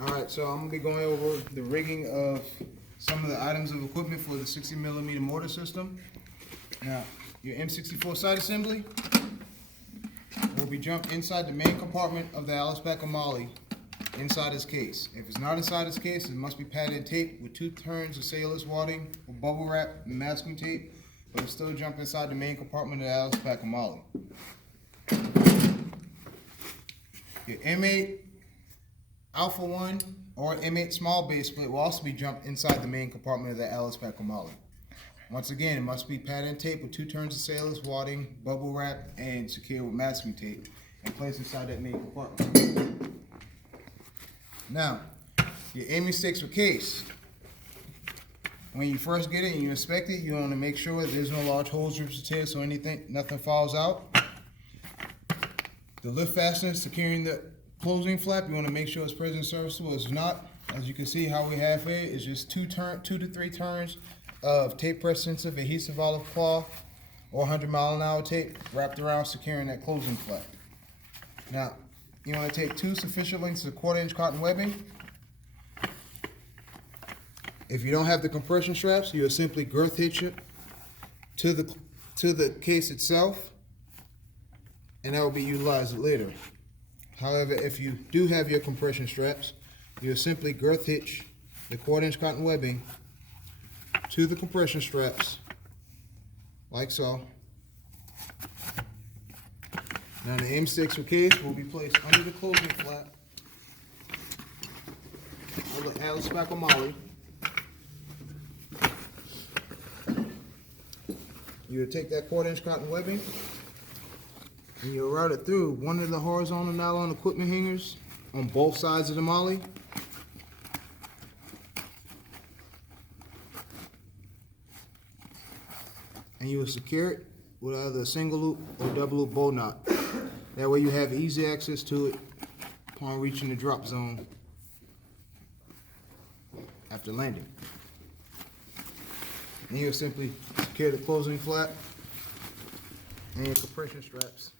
Alright, so I'm going to be going over the rigging of some of the items of equipment for the 60mm mortar system. Now, your M64 side assembly will be jumped inside the main compartment of the Alice Pack of Molly inside its case. If it's not inside its case, it must be padded and taped with 2 turns of cellulose wadding or bubble wrap and masking tape, but it'll still jump inside the main compartment of the Alice Pack of Molly. Your M8 Alpha 1 or M8 small base plate will also be jumped inside the main compartment of the Alice Pack of Molly. Once again, it must be padded and taped with 2 turns of cellulose wadding, bubble wrap, and secured with masking tape, and placed inside that main compartment. Now, your M6 for case. When you first get it and you inspect it, you want to make sure that there's no large holes, rips, or tears, so nothing falls out. The lift fastener securing the closing flap, you want to make sure it's present and serviceable. It's not, as you can see how we have here, it's just 2 to 3 turns of tape press sensitive adhesive olive cloth or 100-mile-an-hour tape wrapped around securing that closing flap. Now, you want to take 2 sufficient lengths of 1/4-inch cotton webbing. If you don't have the compression straps, you'll simply girth hitch it to the case itself, and that will be utilized later. However, if you do have your compression straps, you'll simply girth hitch the 1/4-inch cotton webbing to the compression straps, like so. Now the M6 for case will be placed under the closing flap of the Alice Pack of Molly. You'll take that 1/4-inch cotton webbing and you'll route it through one of the horizontal nylon equipment hangers on both sides of the molly. And you will secure it with either a single loop or double loop bow knot. That way you have easy access to it upon reaching the drop zone after landing. And you'll simply secure the closing flap and your compression straps.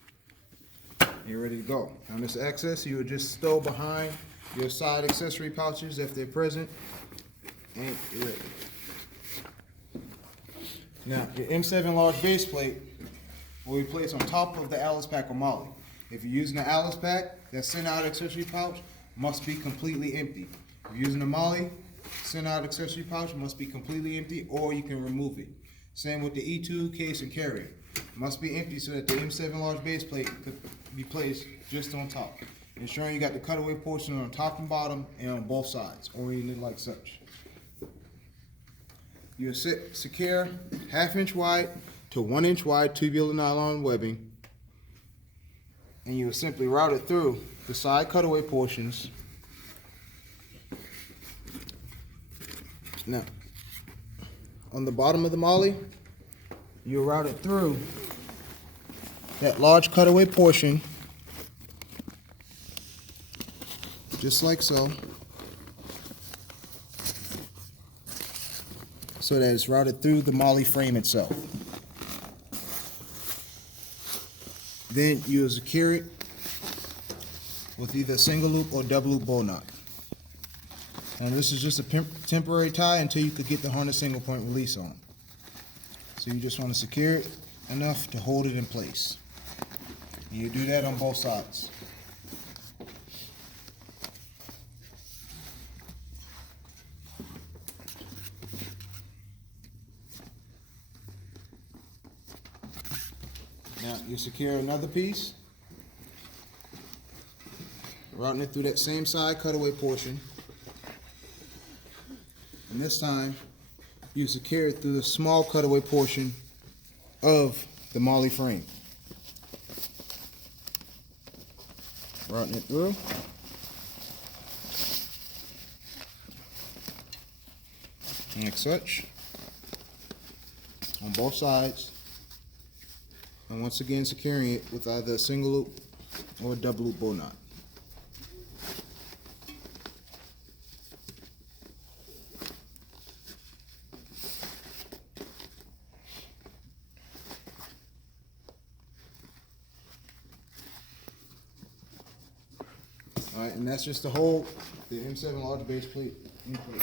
You're ready to go. On this access, you would just stow behind your side accessory pouches if they're present, and you're ready. Now, your M7 large base plate will be placed on top of the Alice Pack of Molly. If you're using the Alice Pack, that center out accessory pouch must be completely empty. If you're using the Molly, center out accessory pouch must be completely empty, or you can remove it. Same with the E2 case and carrier. It must be empty so that the M7 large base plate could be placed just on top, ensuring you got the cutaway portion on top and bottom and on both sides, oriented like such. You'll secure 1/2-inch wide to 1-inch wide tubular nylon webbing, and you'll simply route it through the side cutaway portions. Now, on the bottom of the molly, you'll route it through that large cutaway portion, just like so, so that it's routed through the molly frame itself. Then you'll secure it with either a single loop or double loop bow knot. And this is just a temporary tie until you could get the harness single point release on. So you just want to secure it enough to hold it in place. And you do that on both sides. Now you secure another piece, routing it through that same side cutaway portion. And this time, you secure it through the small cutaway portion of the molly frame. Routing it through. Like such. On both sides. And once again, securing it with either a single loop or a double loop bow knot. Alright, and that's just to hold the M7 large base plate in place.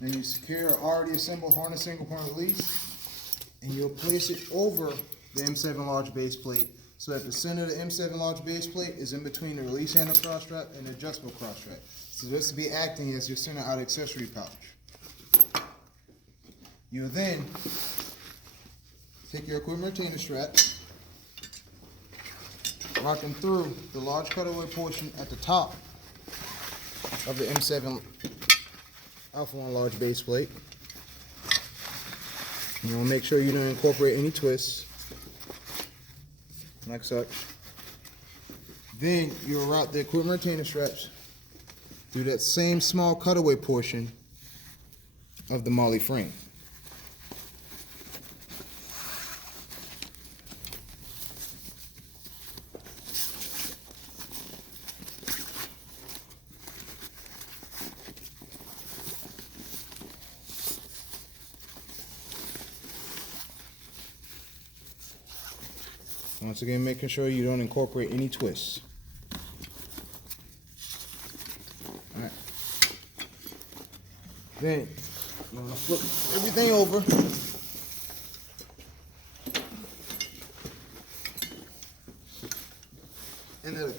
Then you secure already assembled harness single point release, and you'll place it over the M7 large base plate so that the center of the M7 large base plate is in between the release handle cross strap and the adjustable cross strap. So this will be acting as your center out accessory pouch. You'll then take your equipment retainer straps, rock them through the large cutaway portion at the top of the M7 Alpha 1 large base plate. You want to make sure you don't incorporate any twists, like such. Then you'll route the equipment retainer straps through that same small cutaway portion of the MOLLE frame. Once again, making sure you don't incorporate any twists. Alright. Then, I'm going to flip everything over. And then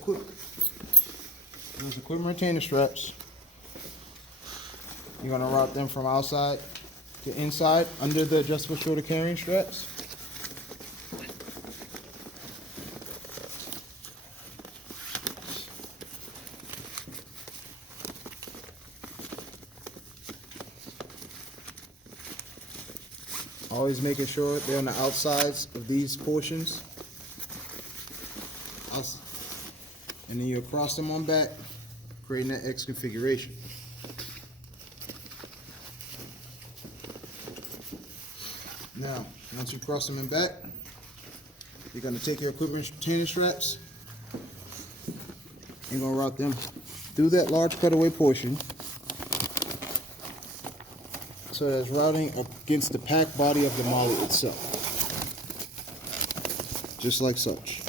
those equipment retainer straps, you're going to route them from outside to inside under the adjustable shoulder carrying straps. Always making sure they're on the outsides of these portions. And then you cross them on back, creating that X configuration. Now, once you cross them in back, you're going to take your equipment retainer straps. You're going to route them through that large cutaway portion, so that's routing against the pack body of the MOLLE itself, just like such.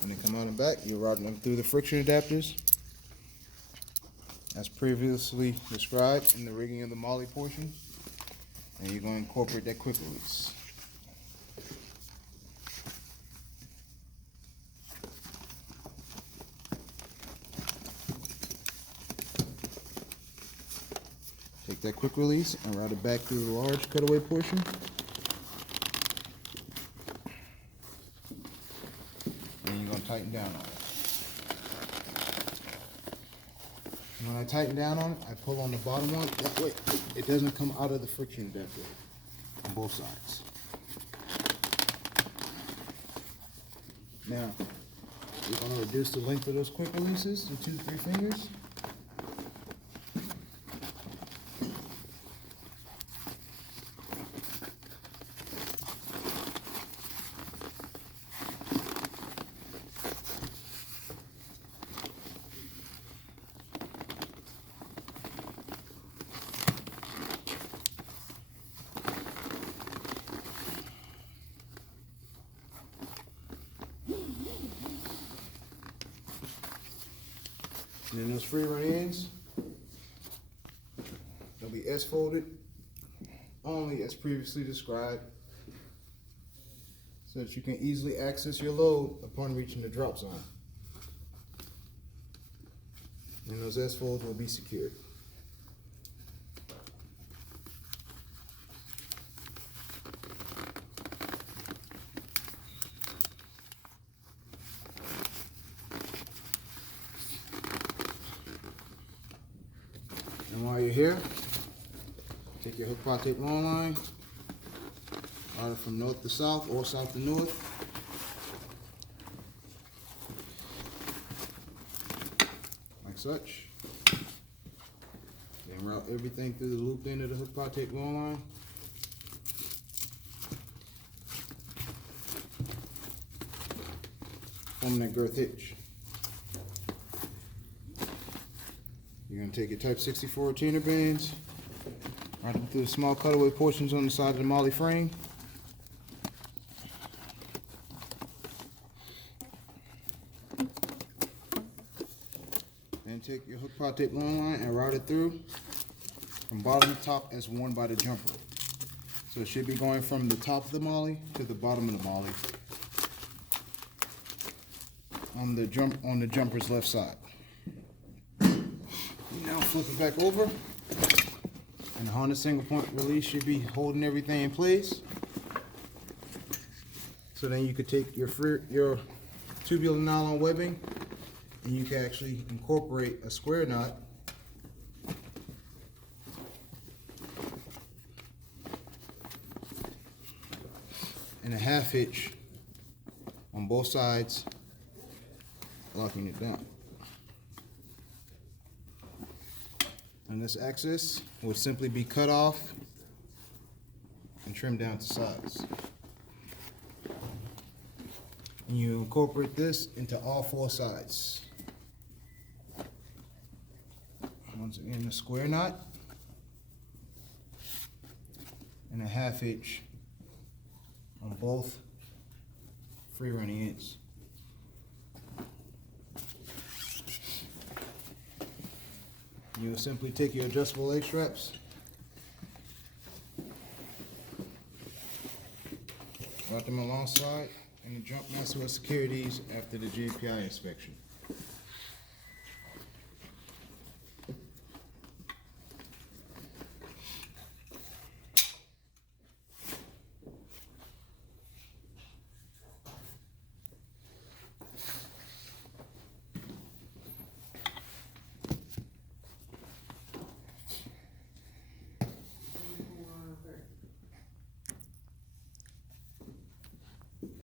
When they come out and back, you're routing them through the friction adapters, as previously described in the rigging of the MOLLE portion, and you're going to incorporate that quick release. Take that quick release and route it back through the large cutaway portion. And you're going to tighten down on it. And when I tighten down on it, I pull on the bottom one. That way it doesn't come out of the friction adapter on both sides. Now, you're going to reduce the length of those quick releases to 2-3 fingers. And then those free run ends, they'll be S-folded only as previously described, so that you can easily access your load upon reaching the drop zone. And those S-folds will be secured. And while you're here, take your hook pot tape long line, either from north to south or south to north. Like such. Then route everything through the looped end of the hook pot tape long line. Forming that girth hitch. You're going to take your Type 64 retainer bands, run them through the small cutaway portions on the side of the MOLLE frame. And take your hook pod tape long line and route it through from bottom to top as worn by the jumper. So it should be going from the top of the molly to the bottom of the molly on the jumper's left side. Now flip it back over, and the Honda single point release should be holding everything in place. So then you could take your tubular nylon webbing and you can actually incorporate a square knot and a half hitch on both sides, locking it down. And this excess would simply be cut off and trimmed down to size. And you incorporate this into all four sides. Once again, a square knot and a half hitch on both free running ends. You'll simply take your adjustable leg straps, route them alongside, and the jump master will secure these after the JPI inspection.